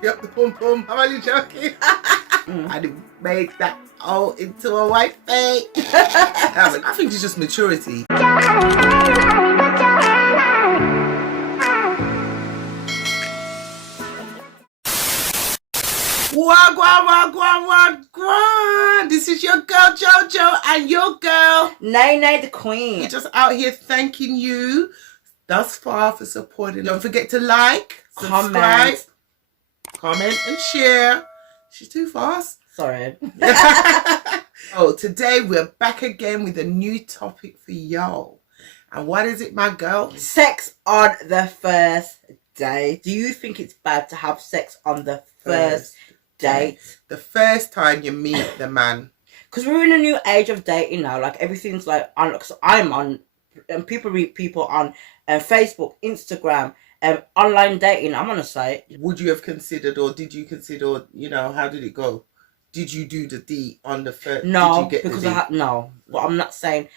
free up the pum pum. I'm only joking. And it make that all into a white face. I think it's just maturity. Wagwan. This is your girl Jojo and your girl Nay the Queen. We're just out here thanking you thus far for supporting. Don't forget to like, subscribe, comment and share. She's too fast. Sorry. Oh, today we're back again with a new topic for y'all. And what is it, my girl? Sex on the first date. Do you think it's bad to have sex on the first date? The first time you meet the man. Because we're in a new age of dating now. Like everything's like on. Cause I'm on, and people read people on Facebook, Instagram, online dating. I'm on a site. Would you have considered, or did you consider? You know, how did it go? Did you do the D on the first? No, did you get because the D? no. But I'm not saying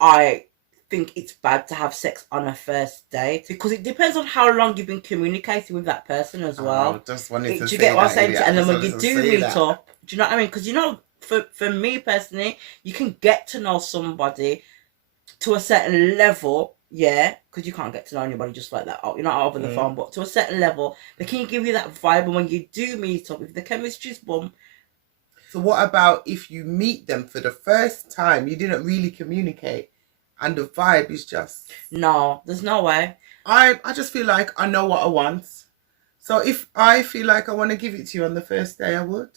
I think it's bad to have sex on a first date, because it depends on how long you've been communicating with that person as well. Just wanted to do you get what I'm saying? And then when you do meet up, do you know what I mean? Because you know, for me personally, you can get to know somebody to a certain level, yeah, because you can't get to know anybody just like that. You're not over the phone, but to a certain level, they can give you that vibe. And when you do meet up, if the chemistry's bum. So what about if you meet them for the first time, you didn't really communicate, and the vibe is just... No, there's no way. I just feel like I know what I want. So if I feel like I want to give it to you on the first day, I would.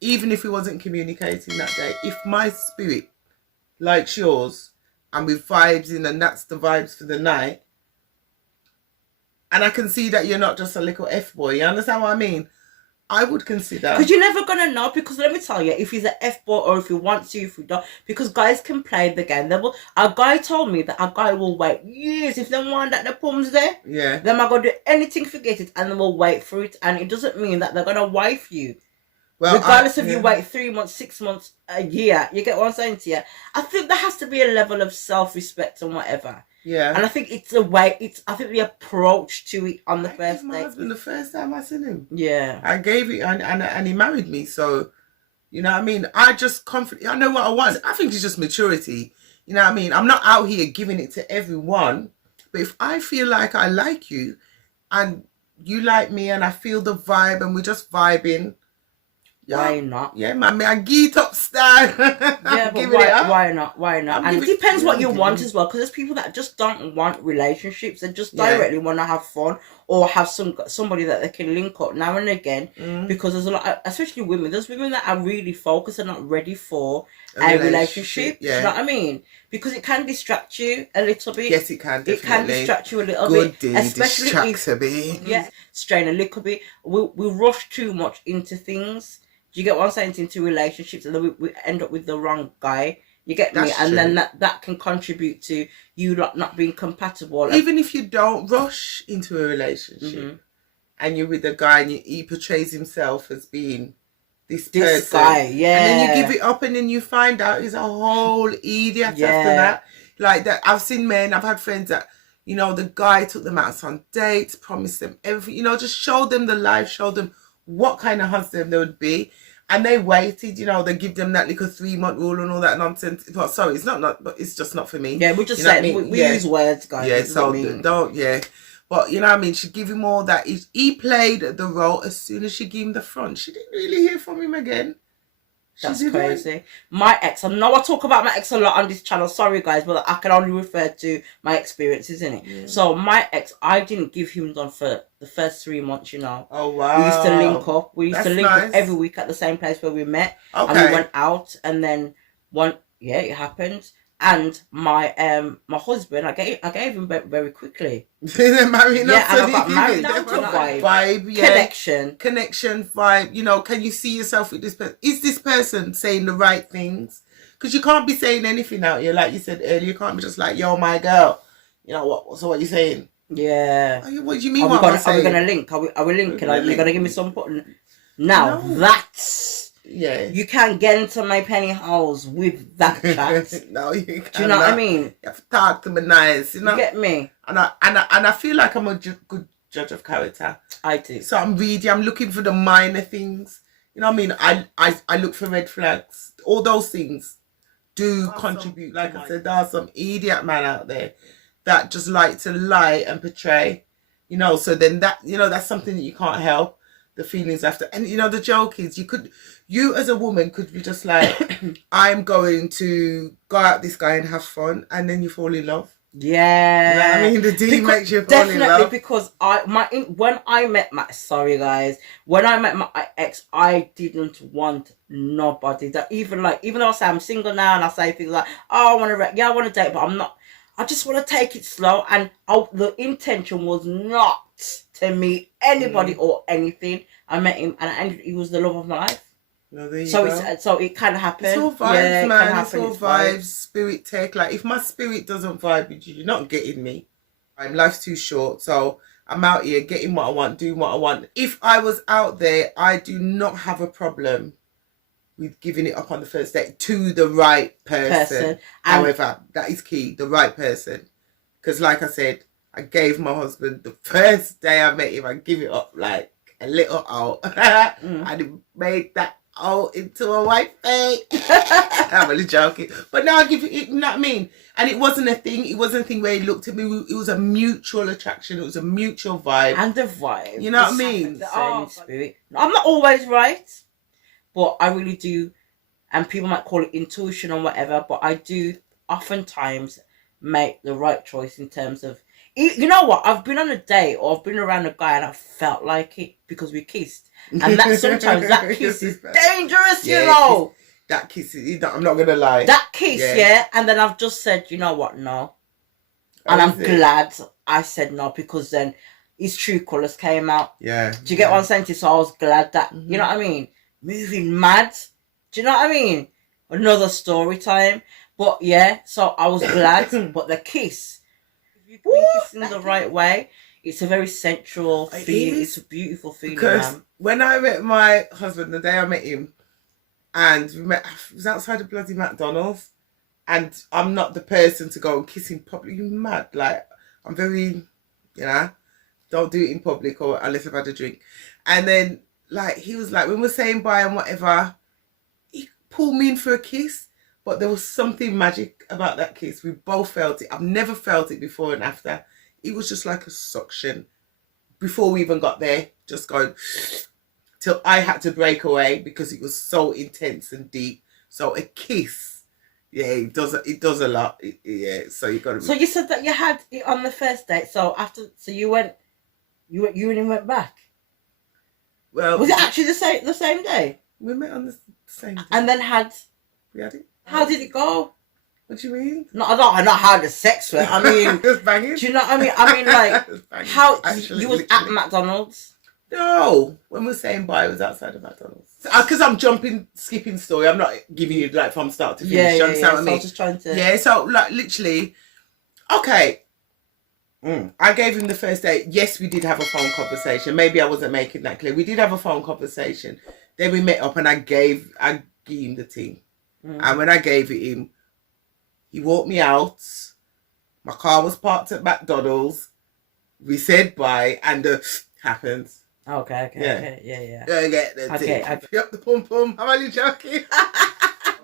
Even if we wasn't communicating that day. If my spirit likes yours and with vibes in, and that's the vibes for the night, and I can see that you're not just a little F-boy, you understand what I mean? I would consider. Because you're never going to know. Because let me tell you, if he's an F-boy or if he wants to, if he don't. Because guys can play the game. A guy told me that a guy will wait years. If they want that the pum's there, yeah, then I'm going to do anything, forget it, and then we'll wait for it. And it doesn't mean that they're going to wife you. Well, regardless if you wait 3 months, 6 months, a year. You get what I'm saying to you? I think there has to be a level of self-respect and whatever. Yeah. And I think it's a way, I think the approach to it on the first date. My husband, the first time I seen him. Yeah. I gave it and he married me. So, you know what I mean? I know what I want. I think it's just maturity. You know what I mean? I'm not out here giving it to everyone. But if I feel like I like you and you like me and I feel the vibe and we're just vibing. Yeah, why not? Yeah, man, I get up style. Yeah, but why not? Why not? And it depends what you want as well, because there's people that just don't want relationships. They just directly want to have fun or have somebody that they can link up now and again. Because there's a lot, especially women. There's women that are really focused and not ready for a relationship. Yeah. You know what I mean? Because it can distract you a little bit. Yes, it can. Definitely. It can distract you a little bit, especially if a bit. Yeah, strain a little bit. We rush too much into things. Do you get what I'm saying? Into relationships, and then we end up with the wrong guy. You get me? And then that can contribute to you not being compatible. Even if you don't rush into a relationship, and you're with a guy and he portrays himself as being this person, guy, yeah, and then you give it up, and then you find out he's a whole idiot after that. Like that, I've seen men. I've had friends that, you know, the guy took them out on dates, promised them everything. You know, just showed them the life, showed them what kind of husband they would be. And they waited, you know, they give them that little 3-month rule and all that nonsense. But sorry, it's not, but it's just not for me. Yeah, we just say, we use words, guys. Yeah, so don't, But, you know what I mean? She give him all that. He played the role. As soon as she gave him the front, she didn't really hear from him again. That's crazy. My ex, I know I talk about my ex a lot on this channel. Sorry, guys, but I can only refer to my experiences, innit? Yeah. So my ex, I didn't give him done for the first 3 months, you know. Oh, wow. We used to link up. We used to link up every week at the same place where we met. Okay. And we went out, and then it happened. And my husband, I gave him very quickly. They're marrying up. Yeah, and I got married down to vibe, yeah. Connection, vibe. You know, can you see yourself with this person? Is this person saying the right things? Because you can't be saying anything out here, like you said earlier. You can't be just like, yo, my girl. You know what? So what are you saying? Yeah. What do you mean? Are we gonna link? Are we linking? Are you gonna give me some putting? Now that's. Yeah. You can't get into my penny holes with that chat. No, you can't. Do you know what I mean? You have to talk to me nice, you know. You get me? And I feel like I'm a good judge of character. I do. So I'm looking for the minor things. You know what I mean? I look for red flags. All those things do contribute. Like I said, there are some idiot man out there that just like to lie and portray. You know, so then that, you know, that's something that you can't help. The feelings after. And, you know, the joke is you as a woman could be just like, I'm going to go out with this guy and have fun. And then you fall in love. Yeah. You know what I mean? The D makes you fall in love. Definitely, because when I met my ex, I didn't want nobody. That even though I say I'm single now and I say things like, oh, I want to date, but I'm not. I just want to take it slow, and the intention was not to meet anybody or anything. I met him, and he was the love of my life. Well, there you so go. So it kind of happened. It's all vibes, man. It's all vibes. Spirit take. Like, if my spirit doesn't vibe with you, you're not getting me. Life's too short, so I'm out here getting what I want, doing what I want. If I was out there, I do not have a problem with giving it up on the first date to the right person. However, that is key, the right person. Because like I said, I gave my husband the first day I met him, I give it up like a little out. And it made that out into a white face. I'm only joking. But now I give it, you know what I mean? And it wasn't a thing. It wasn't a thing where he looked at me. It was a mutual attraction. It was a mutual vibe. And the vibe. You know what I mean? Spirit. I'm not always right. But I really do, and people might call it intuition or whatever, but I do oftentimes make the right choice in terms of, you know what, I've been on a date or I've been around a guy and I felt like it because we kissed. And that sometimes that kiss is dangerous, you know. That kiss, I'm not going to lie. That kiss, yeah. And then I've just said, you know what, no. And I'm glad I said no, because then his true colours came out. Yeah. Do you get what I'm saying to you? So I was glad that, you know what I mean? Moving mad. Do you know what I mean? Another story time. But yeah, so I was glad. But the kiss, if you kiss in the right way, it's a very sensual feeling. It's a beautiful feeling. Because when I met my husband, the day I met him, and it was outside of bloody McDonald's, and I'm not the person to go and kiss in public. You mad? Like, I'm very, you know, don't do it in public or unless I've had a drink. And then, like, he was like, when we're saying bye and whatever, he pulled me in for a kiss. But there was something magic about that kiss. We both felt it. I've never felt it before and after. It was just like a suction. Before we even got there, just going till I had to break away because it was so intense and deep. So a kiss, yeah, it does a lot. Yeah, so you got to. So you said that you had it on the first date. So you went, you and him went back. Well, was it actually the same day? We met on the same day. And then we had it. How did it go? What do you mean? I don't know how the sex went. I mean, just banging. Do you know what I mean? I mean, like, how actually, you was literally at McDonald's? No, when we're saying bye, it was outside of McDonald's. Because I'm skipping story. I'm not giving you like from start to finish. Yeah. What I mean? So I was just trying to. Yeah, so like literally, okay. I gave him the first date. Yes, we did have a phone conversation. Maybe I wasn't making that clear. We did have a phone conversation. Then we met up and I gave him the thing. And when I gave it him, he walked me out. My car was parked at McDonald's. We said bye, and happens. Okay. Yeah. Go get the thing. Up the pum pum. I'm only joking.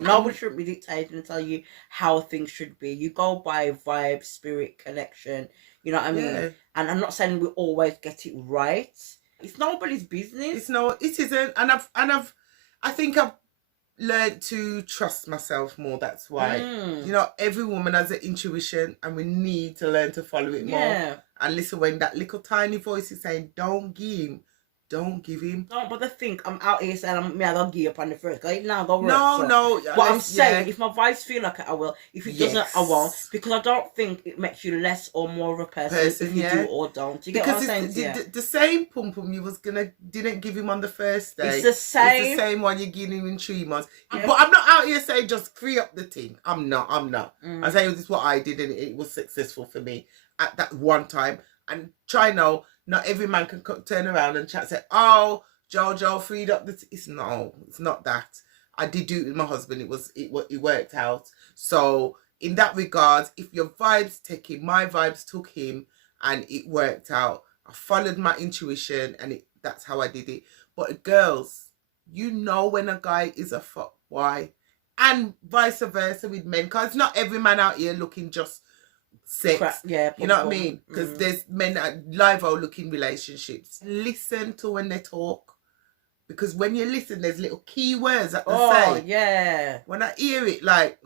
Nobody shouldn't be dictating and tell you how things should be. You go by vibe, spirit, connection. You know what I mean? Yeah. And I'm not saying we always get it right. It's nobody's business. It isn't. And I think I've learned to trust myself more. That's why. You know, every woman has an intuition and we need to learn to follow it more. And listen when that little tiny voice is saying, don't give him. No, but the thing, I'm out here saying, I don't give up on the first. Go now, go No. But I'm saying, if my vibes feel like it, I will. If it doesn't, I won't. Because I don't think it makes you less or more of a person if you do or don't. Do you get what I'm saying? The same pum pum you didn't give him on the first day. It's the same. It's the same one you're giving him in 3 months. Yeah. But I'm not out here saying just free up the thing. I'm not. I'm saying this is what I did and it was successful for me at that one time. And try now. Not every man can turn around and chat say, oh, Jojo freed up the... It's not that. I did do it with my husband. It worked out. So in that regard, if your vibes take him, my vibes took him and it worked out, I followed my intuition, and that's how I did it. But girls, you know when a guy is a fuck boy, and vice versa with men, because not every man out here looking just sex. Yeah, you know what I mean? Because there's men that live out looking relationships. Listen to when they talk, because when you listen, there's little key words that they say. Oh yeah. When I hear it, like,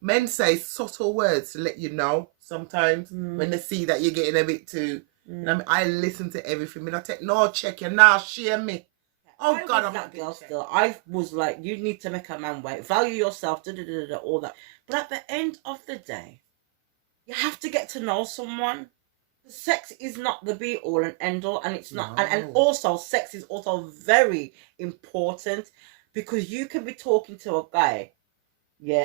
men say subtle words to let you know sometimes when they see that you're getting a bit too. You know what I mean? I listen to everything. I take no check. You now share me. Oh God, I'm that girl still. I was like, you need to make a man wait. Value yourself. All that. But at the end of the day, you have to get to know someone. Sex is not the be all and end all, and it's not. And also, sex is also very important, because you can be talking to a guy,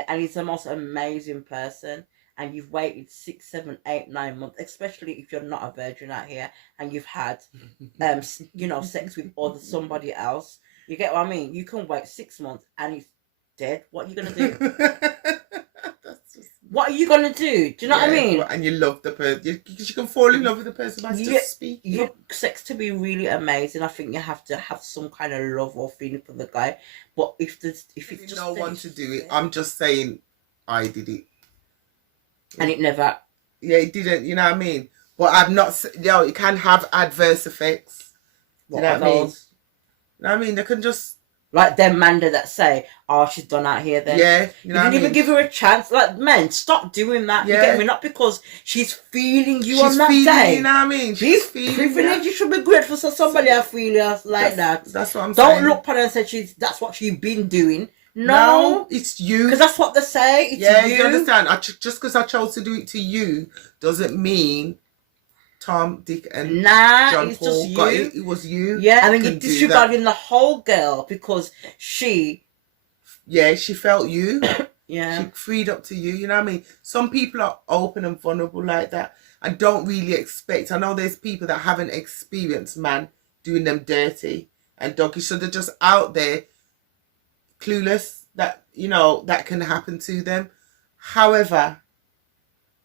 and he's the most amazing person, and you've waited 6, 7, 8, 9 months, especially if you're not a virgin out here and you've had, sex with somebody else. You get what I mean? You can wait 6 months and he's dead. What are you gonna do? What are you gonna do? Do you know what I mean? And you love the person, because you can fall in love with the person by just speaking. For sex to be really amazing, I think you have to have some kind of love or feeling for the guy. But if it's just no one to do it, I'm just saying, I did it, and it never. Yeah, it didn't. You know what I mean? But I've not. It can have adverse effects. You know what I mean? You know what I mean? They can just. Like them Manda that say, "Oh, she's done out here." Then you didn't even give her a chance. Like, men, stop doing that. You get me? Not because she's feeling you on that day. You know what I mean? She's privileged. You should be grateful for somebody I feel like that. That's what I'm saying. Don't look upon her and say that's what she's been doing. No, it's you. Because that's what they say. It's you. You understand? Just because I chose to do it to you doesn't mean Tom, Dick, and John it's Paul just you. It was you. Yeah, and then you're disregarding the whole girl because she felt you. Yeah, she freed up to you. You know what I mean? Some people are open and vulnerable like that and don't really expect. I know there's people that haven't experienced man doing them dirty and doggy, so they're just out there clueless that that can happen to them. However,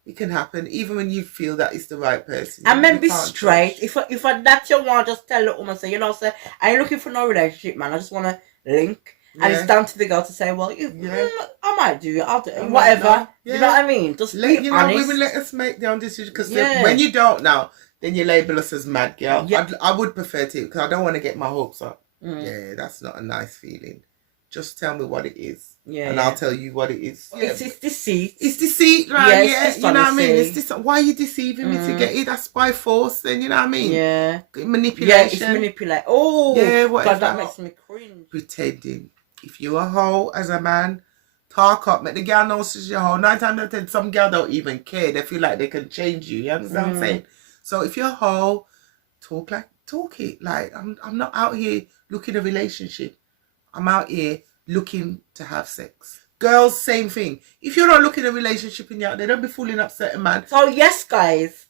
it can happen even when you feel that it's the right person. And men be straight. Judge. If I that's your one, just tell the woman, say, say, I ain't looking for no relationship, man. I just want to link. And it's down to the girl to say, well, I might do it. I'll do it. Whatever. You know what I mean? Just be honest. Women, let us make their own decision, because when you don't now, then you label us as mad girl. Yeah. I would prefer to, because I don't want to get my hopes up. Yeah, that's not a nice feeling. Just tell me what it is. And I'll tell you what it is. It's deceit. It's deceit, right? It's you know what I mean? It's why are you deceiving me to get it? That's by force, then, you know what I mean? Yeah. Manipulation. Yeah, it's manipulate. Oh, yeah, whatever. God, that makes me cringe. Pretending. If you're a hoe as a man, talk up. Make the girl know she's your hoe. 9 times out of 10, some girl don't even care. They feel like they can change you. You understand what I'm saying? So if you're a hoe, talk it. Like, I'm not out here looking a relationship. I'm out here looking to have sex. Girls, same thing. If you're not looking at a relationship and you're out there, don't be fooling up certain man. So yes, guys,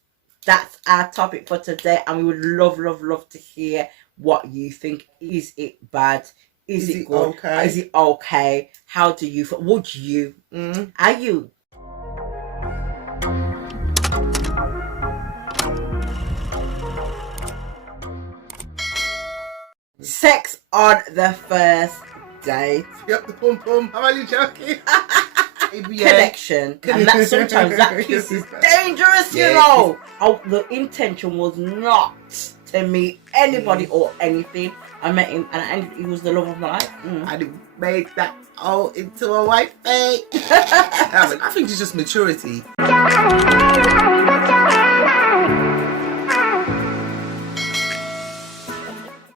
that's our topic for today, and we would love to hear what you think. Is it bad? Is it good? Okay? Is it okay? How do you feel? Would you? Are you? Sex on the first date. Yep, the pum pum. How are you joking? Connection. And that sometimes that kiss is dangerous, you know. The intention was not to meet anybody or anything. I met him and he was the love of my life. And made that all into a white face. I think it's just maturity.